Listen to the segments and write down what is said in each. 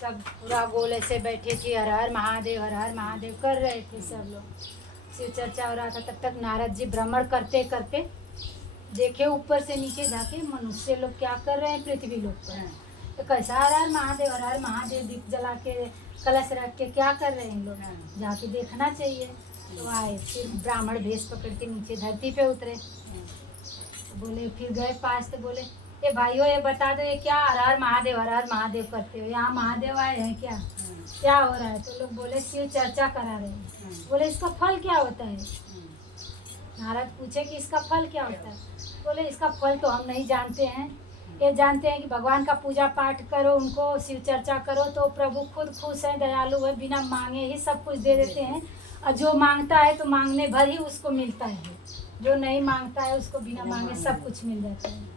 सब पूरा गोल ऐसे बैठे थे, हर हर महादेव कर रहे थे सब लोग। शिव चर्चा हो रहा था। तब तक नारद जी भ्रमण करते करते देखे ऊपर से नीचे जाके मनुष्य लोग क्या कर रहे हैं पृथ्वी लोग पर। तो कैसा हर हर महादेव दीप जला के कलश रख के क्या कर रहे हैं लोग, जाके देखना चाहिए। तो आए, फिर ब्राह्मण भेष पकड़ के नीचे धरती पे उतरे। तो बोले, फिर गए पास, तो बोले ये भाइयों ये बता दो, ये क्या हर हर महादेव करते हो, यहाँ महादेव आए हैं क्या हो रहा है? तो लोग बोले शिव चर्चा करा रहे हैं। बोले इसका फल क्या होता है? नारद पूछे कि इसका फल क्या होता है? बोले इसका फल तो हम नहीं जानते हैं, ये जानते हैं कि भगवान का पूजा पाठ करो, उनको शिव चर्चा करो तो प्रभु खुद खुश है, दयालु है, बिना मांगे ही सब कुछ दे देते हैं। और जो मांगता है तो मांगने भर ही उसको मिलता है, जो नहीं मांगता है उसको बिना मांगे सब कुछ मिल जाता है।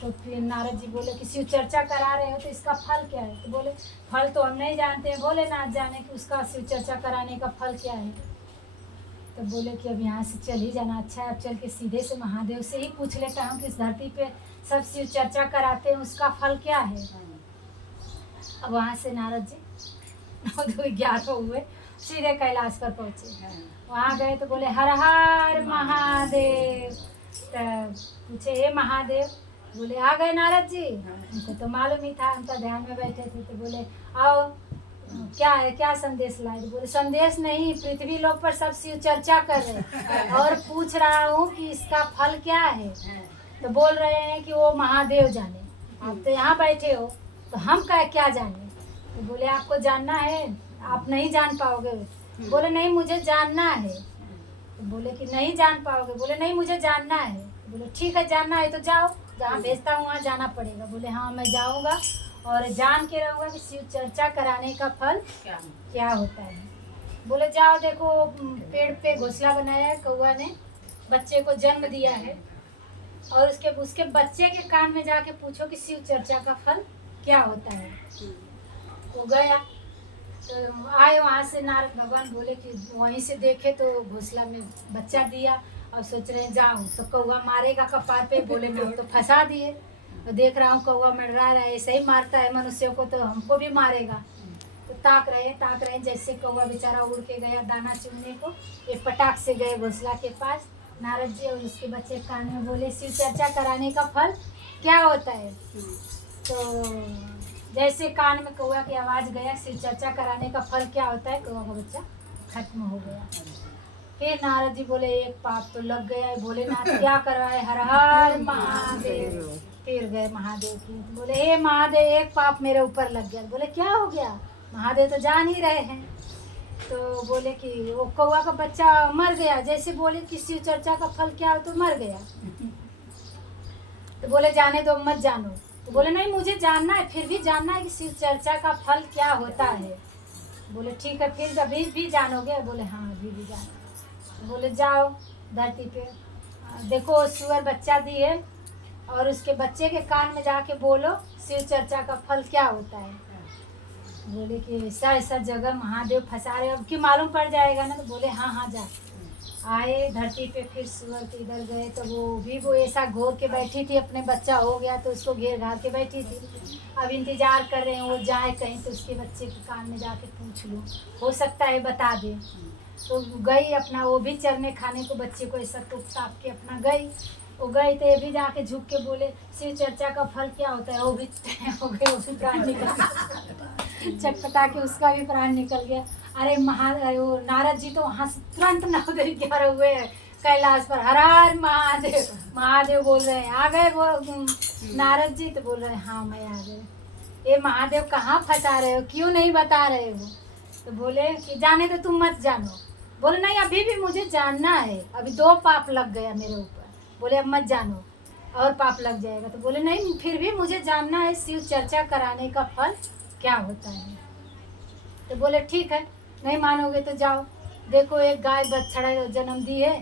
तो फिर नारद जी बोले कि शिव चर्चा करा रहे हो तो इसका फल क्या है? तो बोले फल तो हम नहीं जानते हैं, भोलेनाथ जाने कि उसका शिव चर्चा कराने का फल क्या है। तो बोले कि अब यहाँ से चल ही जाना अच्छा है, अब चल के सीधे से महादेव से ही पूछ लेता हूँ कि इस धरती पे सब शिव चर्चा कराते हैं, उसका फल क्या है। अब वहाँ से नारद जी 9-2-11 हुए, सीधे कैलाश पर पहुँचे। वहाँ गए तो बोले हर हर महादेव। तो पूछे हे महादेव, बोले आ गए नारद जी? उनको तो मालूम ही था, उनका ध्यान में बैठे थे। तो बोले आओ, क्या है, क्या संदेश लाए? बोले संदेश नहीं, पृथ्वी लोक पर सब शिव चर्चा कर रहे और पूछ रहा हूँ कि इसका फल क्या है। तो बोल रहे हैं कि वो महादेव जाने, आप तो यहाँ बैठे हो तो हम क्या जाने। तो बोले आपको जानना है, आप नहीं जान पाओगे। बोले नहीं मुझे जानना है। तो बोले कि नहीं जान पाओगे। बोले नहीं मुझे जानना है। बोले ठीक है जानना है तो जाओ, जहाँ भेजता हूँ वहाँ जाना पड़ेगा। बोले हाँ मैं जाऊँगा और जान के रहूँगा कि शिव चर्चा कराने का फल क्या होता है। बोले जाओ, देखो पेड़ पे घोंसला बनाया है, कौवा ने बच्चे को जन्म दिया है, और उसके बच्चे के कान में जाके पूछो कि शिव चर्चा का फल क्या होता है। वो गया, तो आए वहाँ से नारद भगवान बोले कि वहीं से देखे तो घोंसला में बच्चा दिया, और सोच रहे हैं जाऊँ तो कौवा मारेगा कपार पे। बोले ना, तो फंसा दिए। तो देख रहा हूँ कौवा मंडरा रहा है, ऐसे ही मारता है मनुष्यों को तो हमको भी मारेगा। तो ताक रहे जैसे कौवा बेचारा उड़ के गया दाना चुनने को, ये पटाख से गए घोंसला के पास। नारद जी और उसके बच्चे कान में बोले शिव चर्चा कराने का फल क्या होता है। तो जैसे कान में कौवा की आवाज़ गया शिव चर्चा कराने का फल क्या होता है, कौवा का बच्चा खत्म हो गया। फिर नारद जी बोले एक पाप तो लग गया है, भोलेनाथ क्या करवाए, हर हर महादेव। फिर गए महादेव की, बोले हे महादेव एक पाप मेरे ऊपर लग गया। बोले क्या हो गया? महादेव तो जान ही रहे हैं। तो बोले कि वो कौवा का बच्चा मर गया, जैसे बोले कि शिव चर्चा का फल क्या हो तो मर गया। तो बोले जाने दो, मत जानो। तो बोले नहीं मुझे जानना है, फिर भी जानना है कि शिव चर्चा का फल क्या होता है। बोले ठीक है, फिर अभी भी जानोगे? बोले हाँ अभी भी जानो। बोले जाओ धरती पे, देखो सुअर बच्चा दिए, और उसके बच्चे के कान में जाके बोलो शिव चर्चा का फल क्या होता है। बोले कि ऐसा जगह महादेव फंसा रहे, अब की मालूम पड़ जाएगा ना। तो बोले हाँ जा। आए धरती पे, फिर सुअर के इधर गए तो वो ऐसा घोर के बैठी थी, अपने बच्चा हो गया तो उसको घेर घार के बैठी थी। अब इंतजार कर रहे हैं वो जाए कहीं तो उसके बच्चे के कान में जाके पूछ लो, हो सकता है बता दे। तो गई अपना, वो भी चरने खाने को बच्चे को ऐसा टूक टाप के अपना गई। वो गई तो ये भी जाके झुक के बोले शिव चर्चा का फल क्या होता है। वो भी हो गए, वो भी प्राण निकल गया, चटपटा के उसका भी प्राण निकल गया। अरे वो नारद जी तो वहाँ से तुरंत 9-11 हुए कैलाश पर, हर हर महादेव। महादेव बोल रहे हैं आ गए वो नारद जी। तो बोल रहे हैं हाँ मैं आ गए। ये महादेव कहाँ फंसा रहे हो, क्यों नहीं बता रहे हो? तो बोले कि जाने तो तुम मत जानो। बोले नहीं अभी भी मुझे जानना है, अभी 2 पाप लग गया मेरे ऊपर। बोले अब मत जानो और पाप लग जाएगा। तो बोले नहीं फिर भी मुझे जानना है शिव चर्चा कराने का फल क्या होता है। तो बोले ठीक है, नहीं मानोगे तो जाओ, देखो एक गाय बछड़ा जन्म दी है,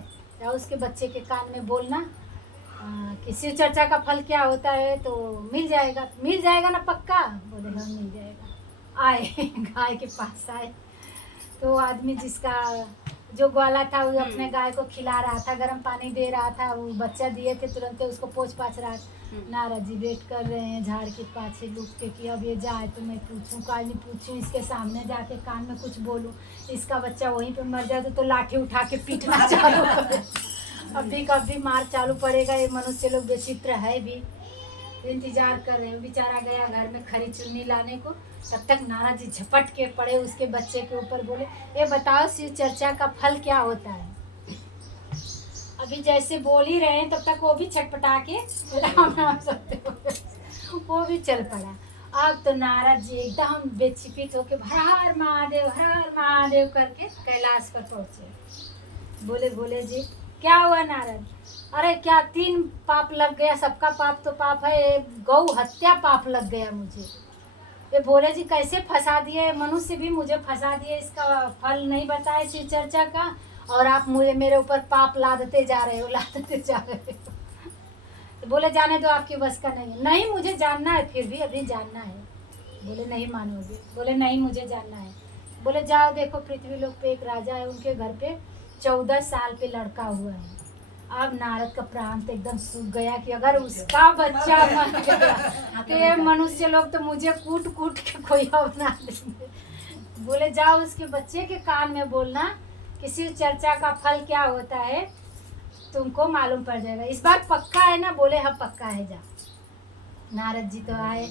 या उसके बच्चे के कान में बोलना कि शिव चर्चा का फल क्या होता है तो मिल जाएगा ना पक्का। बोले हाँ मिल जाएगा। आए गाय के पास आए तो आदमी जिसका जो ग्वाला था वो अपने गाय को खिला रहा था, गर्म पानी दे रहा था, वो बच्चा दिए थे तुरंत उसको पोंछ पाछ रहा। नारद जी वेट कर रहे हैं झाड़ के पाछे लुक के कि अब ये जाए तो मैं पूछूं, काल नहीं पूछूं, इसके सामने जाके कान में कुछ बोलूं, इसका बच्चा वहीं पे मर जाए तो लाठी उठा के पीटना चालू करे। अभी कभी मार चालू पड़ेगा। ये मनुष्य लोग विचित्र है भी। इंतजार कर रहे हैं। बेचारा गया घर में खरी चुन्नी लाने को, तब तक नारद जी झपट के पड़े उसके बच्चे के ऊपर, बोले ये बताओ शिव चर्चा का फल क्या होता है। अभी जैसे बोल ही रहे हैं तब तक वो भी छटपटा के राम राम सत्य वो भी चल पड़ा। अब तो नारद जी एकदम बेचिपित होके हर हर महादेव करके कैलाश पर पहुंचे। बोले भोले जी क्या हुआ नारद? अरे क्या 3 पाप लग गया, सबका पाप तो पाप है, गौ हत्या पाप लग गया मुझे। ये भोले जी कैसे फंसा दिए, मनुष्य भी मुझे फंसा दिए, इसका फल नहीं बताए शिव चर्चा का, और आप मुझे मेरे ऊपर पाप लादते जा रहे हो। तो बोले जाने दो, आपकी बस का नहीं है। नहीं मुझे जानना है, फिर भी अभी जानना है। बोले नहीं मानोगे? बोले नहीं मुझे जानना है। बोले जाओ देखो पृथ्वी लोक पे एक राजा है, उनके घर पे 14 साल पे लड़का हुआ है। अब नारद का प्राण तो एकदम सूख गया कि अगर उसका बच्चा मर गया तो ये मनुष्य लोग तो मुझे कूट कूट के खोया बना देंगे। बोले जाओ उसके बच्चे के कान में बोलना कि शिव चर्चा का फल क्या होता है, तुमको मालूम पड़ जाएगा। इस बार पक्का है ना? बोले हाँ पक्का है, जा। नारद जी तो आए,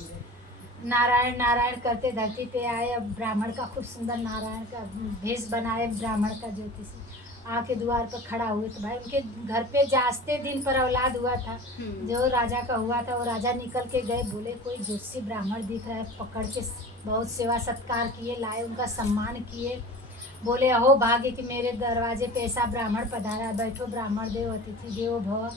नारायण नारायण करते धरती पे आए। अब ब्राह्मण का खूब सुंदर नारायण का भेष बनाए, ब्राह्मण का ज्योतिषी आके द्वार पर खड़ा हुए। तो भाई उनके घर पे जास्ते दिन पर औलाद हुआ था, जो राजा का हुआ था, वो राजा निकल के गए। बोले कोई ज्योतिषी ब्राह्मण दिख रहा है, पकड़ के बहुत सेवा सत्कार किए, लाए, उनका सम्मान किए। बोले अहो भाग्य कि मेरे दरवाजे पे ऐसा ब्राह्मण पधारा, बैठो ब्राह्मण देव अतिथि देवो भव।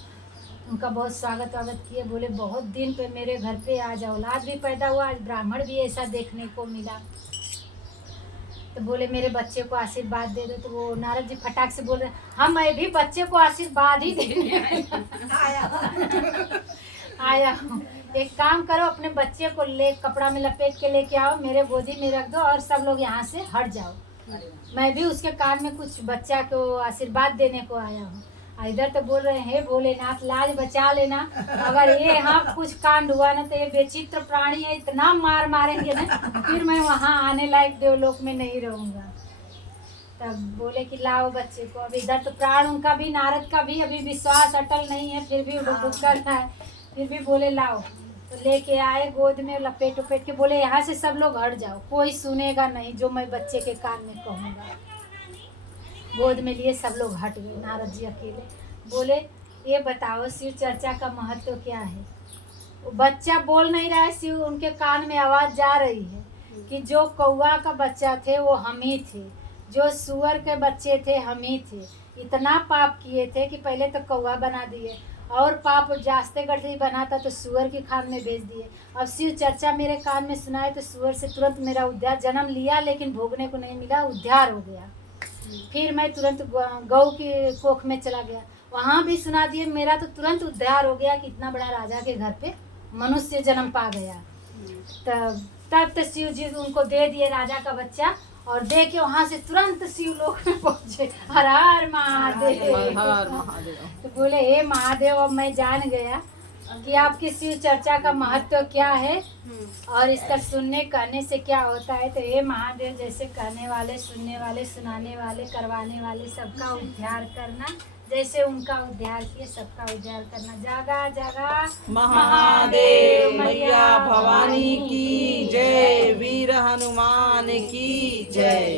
उनका बहुत स्वागत वागत किए। बोले बहुत दिन पे मेरे घर पे आज औलाद भी पैदा हुआ, आज ब्राह्मण भी ऐसा देखने को मिला। तो बोले मेरे बच्चे को आशीर्वाद दे दो। तो वो नारद जी फटाक से बोल रहे हाँ मैं भी बच्चे को आशीर्वाद ही देने आया हूँ। एक काम करो, अपने बच्चे को ले कपड़ा में लपेट के लेके आओ, मेरे गोदी में रख दो और सब लोग यहाँ से हट जाओ। मैं भी उसके कान में कुछ बच्चा को आशीर्वाद देने को आया हूँ। इधर तो बोल रहे हैं भोलेनाथ लाज बचा लेना, अगर ये यहाँ कुछ कांड हुआ ना तो ये विचित्र प्राणी है, इतना मार मारेंगे ना फिर मैं वहाँ आने लायक देवलोक में नहीं रहूँगा। तब बोले कि लाओ बच्चे को। अब इधर तो प्राण उनका भी, नारद का भी अभी विश्वास अटल नहीं है, फिर भी वो कर रहा है। फिर भी बोले लाओ, तो लेके आए, गोद में लपेट उपेट के बोले यहाँ से सब लोग हट जाओ, कोई सुनेगा नहीं जो मैं बच्चे के कान में कहूँगा। गोद में लिए सब लोग हट गए, नारद जी अकेले। बोले ये बताओ शिव चर्चा का महत्व क्या है? वो बच्चा बोल नहीं रहा है, शिव उनके कान में आवाज़ जा रही है कि जो कौवा का बच्चा थे वो हम ही थे, जो सुअर के बच्चे थे हम ही थे। इतना पाप किए थे कि पहले तो कौवा बना दिए, और पाप जास्ते गठरी बना था तो सुअर के कान में भेज दिए। अब शिव चर्चा मेरे कान में सुनाए तो सुअर से तुरंत मेरा उद्धार, जन्म लिया लेकिन भोगने को नहीं मिला, उद्धार हो गया। फिर मैं तुरंत गौ के कोख में चला गया, वहाँ भी सुना दिए, मेरा तो तुरंत उद्धार हो गया कि इतना बड़ा राजा के घर पे मनुष्य जन्म पा गया। तब तो शिव जी उनको दे दिए राजा का बच्चा, और दे के वहाँ से तुरंत शिव लोक में पहुँचे। हर हर महादेव। तो बोले हे महादेव अब मैं जान गया कि आपकी शिव चर्चा का महत्व क्या है और इसका सुनने कहने से क्या होता है। तो हे महादेव जैसे कहने वाले, सुनने वाले, सुनाने वाले, करवाने वाले सबका उद्धार करना, जैसे उनका उद्धार किए सबका उद्धार करना। जागा जागा महादेव मैया भवानी की जय, वीर हनुमान की जय।